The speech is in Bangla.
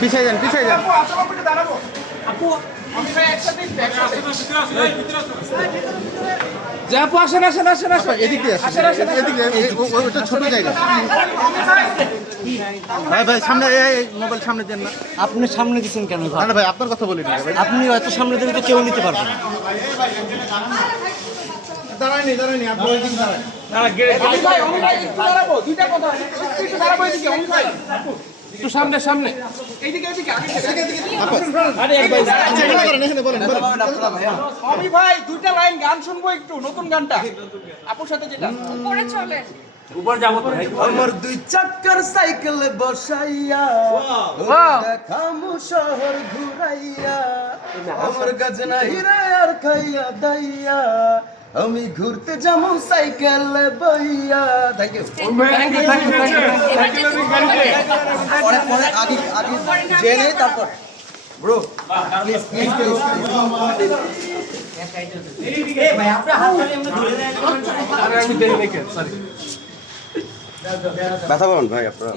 পিছিয়ে যান পিছিয়ে যান। যে আপু আসেন আসেন আসেন আসেন। এদিক দিয়ে আসেন এদিক দিয়ে এই- ও- ও- ওটা ছোট জায়গা। ভাই ভাই সামনে মোবাইল সামনে দেন না। আপনি সামনে দিচ্ছেন কেন না না ভাই আপনার কথা বলি না ভাই। আপনি এত সামনে দিলে তো কেউ নিতে পারবে না। দাঁড়ায়নি দাঁড়ায়নি আপনি ওই দিক দাঁড়ান। একটু দাঁড়াবো দুইটা কথা। দাঁড়াবো এদিকে একটু সামনে সামনে। এইদিকে এইদিকে। আরে এই ভাই, দুইটা লাইন গান শুনব একটু নতুন গানটা। আপুর সাথে যেটা। চলে। আমার দুই চাক্কার সাইকেলে বসাইয়া দেখামু শহর ঘুরাইয়া আমার গজনা হিরে আর খাইয়া দাইয়া আমি ঘুরতে যাব সাইকেল বইয়া। থ্যাংক ইউ পরে পরে আগে আগে জেনে তারপর ব্রো প্লিজ ব্যথা পাবেন ভাই আপনারা